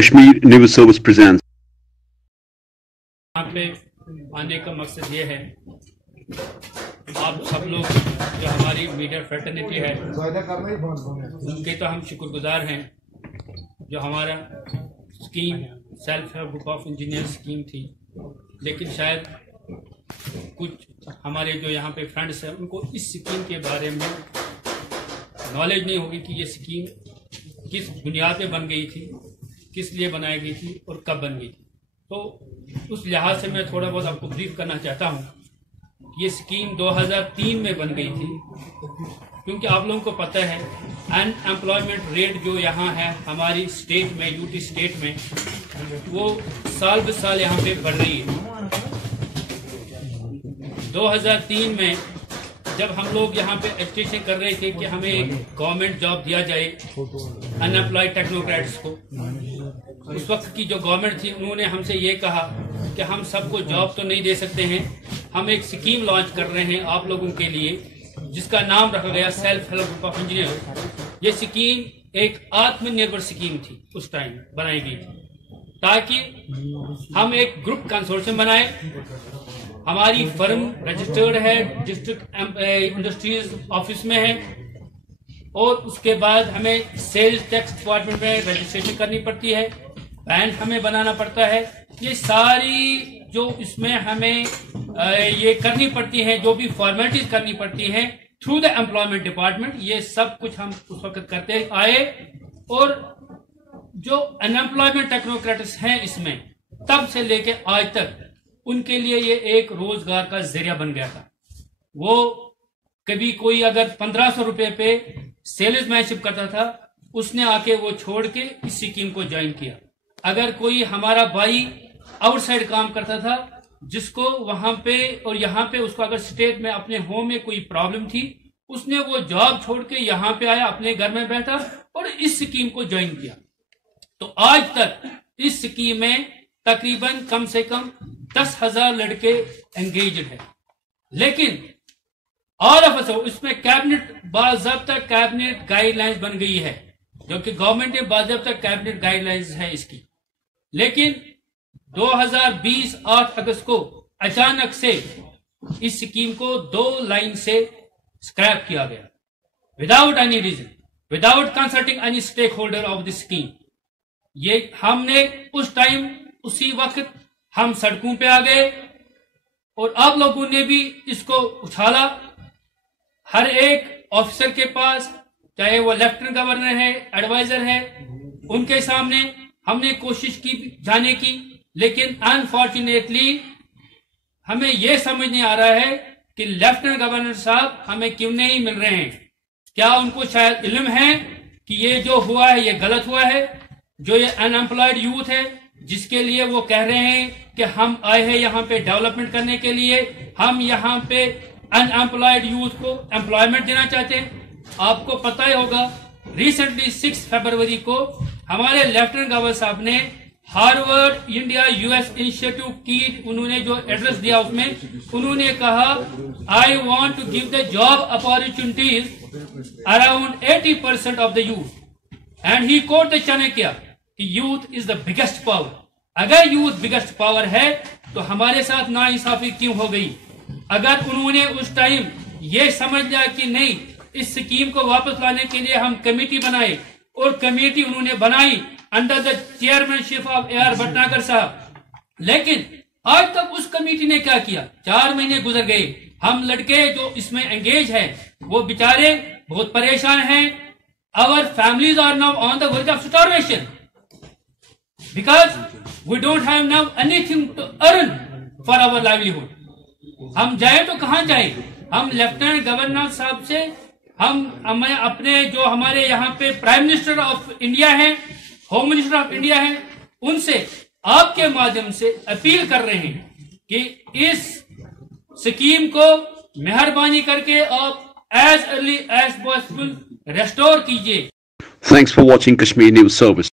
Kashmir News Service presents. यहाँ पे आने का मकसद ये है, आप सब लोग जो हमारी मीडिया फ्रेटर्निटी है उनके तो हम शुक्रगुजार हैं। जो हमारा scheme self help group of engineer scheme थी, लेकिन शायद कुछ हमारे जो यहाँ पे फ्रेंड्स हैं उनको इस स्कीम के बारे में नॉलेज नहीं होगी कि ये स्कीम किस बुनियाद पे बन गई थी, किस लिए बनाई गई थी और कब बन गई थी। तो उस लिहाज से मैं थोड़ा बहुत आपको ब्रीफ करना चाहता हूँ। ये स्कीम 2003 में बन गई थी, क्योंकि आप लोगों को पता है अनएम्प्लॉयमेंट रेट जो यहाँ है हमारी स्टेट में, यूटी स्टेट में, वो साल ब साल यहाँ पे बढ़ रही है। 2003 में जब हम लोग यहाँ पे एजुकेशन कर रहे थे कि हमें एक गवर्नमेंट जॉब दिया जाए अनएम्प्लॉयड टेक्नोक्रेट्स को, उस वक्त की जो गवर्नमेंट थी उन्होंने हमसे ये कहा कि हम सबको जॉब तो नहीं दे सकते हैं, हम एक स्कीम लॉन्च कर रहे हैं आप लोगों के लिए जिसका नाम रखा गया self help group of engineer. ये स्कीम एक आत्मनिर्भर स्कीम थी, उस टाइम बनाई गई थी ताकि हम एक ग्रुप कंसोर्शियम बनाए। हमारी फर्म रजिस्टर्ड है डिस्ट्रिक्ट इंडस्ट्रीज ऑफिस में है और उसके बाद हमें सेल्स टैक्स डिपार्टमेंट में रजिस्ट्रेशन करनी पड़ती है, पैन हमें बनाना पड़ता है। ये सारी जो इसमें हमें ये करनी पड़ती है, जो भी फॉर्मेलिटीज करनी पड़ती हैं थ्रू द एम्प्लॉयमेंट डिपार्टमेंट, ये सब कुछ हम उस वक्त करते आए। और जो अनएम्प्लॉयमेंट टेक्नोक्रेट्स हैं इसमें तब से लेके आज तक उनके लिए ये एक रोजगार का जरिया बन गया था। वो कभी कोई अगर 1500 रुपए पे सेल्समैनशिप करता था, उसने आके वो छोड़ के इस स्कीम को ज्वाइन किया। अगर कोई हमारा भाई आउटसाइड काम करता था जिसको वहां पे और यहाँ पे उसको अगर स्टेट में अपने होम में कोई प्रॉब्लम थी, उसने वो जॉब छोड़ के यहाँ पे आया, अपने घर में बैठा और इस स्कीम को ज्वाइन किया। तो आज तक इस स्कीम में तकरीबन कम से कम 10,000 लड़के एंगेज्ड है। लेकिन ऑल ऑफ अस इसमें कैबिनेट बाज़ाब्ता कैबिनेट गाइडलाइंस बन गई है, जो कि गवर्नमेंट ने बाज़ाब्ता कैबिनेट गाइडलाइंस है इसकी। लेकिन 2020 8 अगस्त को अचानक से इस स्कीम को 2 लाइन से स्क्रैप किया गया, without any reason, without consulting any stakeholder of this scheme. ये हमने उस टाइम उसी वक्त हम सड़कों पे आ गए और आप लोगों ने भी इसको उछाला। हर एक ऑफिसर के पास, चाहे वो लेफ्टिनेंट गवर्नर है, एडवाइजर है, उनके सामने हमने कोशिश की जाने की, लेकिन अनफॉर्चुनेटली हमें यह समझ नहीं आ रहा है कि लेफ्टिनेंट गवर्नर साहब हमें क्यों नहीं मिल रहे हैं। क्या उनको शायद इल्म है कि ये जो हुआ है ये गलत हुआ है? जो ये अनएम्प्लॉयड यूथ है जिसके लिए वो कह रहे हैं कि हम आए हैं यहाँ पे डेवलपमेंट करने के लिए, हम यहाँ पे अनएम्प्लॉयड यूथ को एम्प्लॉयमेंट देना चाहते हैं। आपको पता ही होगा रिसेंटली 6 फरवरी को हमारे लेफ्टिनेंट गवर्नर साहब ने हार्वर्ड इंडिया यूएस इनिशिएटिव की उन्होंने जो एड्रेस दिया उसमें उन्होंने कहा I want to give the job opportunities around 80% of the youth and he quote the Chanakya कि youth is the biggest power. अगर यूथ बिगेस्ट पावर है तो हमारे साथ नाइंसाफी क्यों हो गई? अगर उन्होंने उस टाइम ये समझ लिया कि नहीं, इस स्कीम को वापस लाने के लिए हम कमेटी बनाए और कमेटी उन्होंने बनाई under the chairmanship of AR Bhatnagar साहब, लेकिन आज तक उस कमेटी ने क्या किया? 4 महीने गुजर गए, हम लड़के जो इसमें एंगेज है वो बेचारे बहुत परेशान हैं। Our families are now on the verge of starvation because we don't have now anything to earn for our livelihood। हम जाए तो कहाँ जाए? हम लेफ्टिनेंट गवर्नर साहब से हमें अपने जो हमारे यहाँ पे प्राइम मिनिस्टर ऑफ इंडिया है, होम मिनिस्टर ऑफ इंडिया है, उनसे आपके माध्यम से अपील कर रहे हैं कि इस स्कीम को मेहरबानी करके आप as early as possible restore कीजिए। Thanks for watching Kashmir News Service.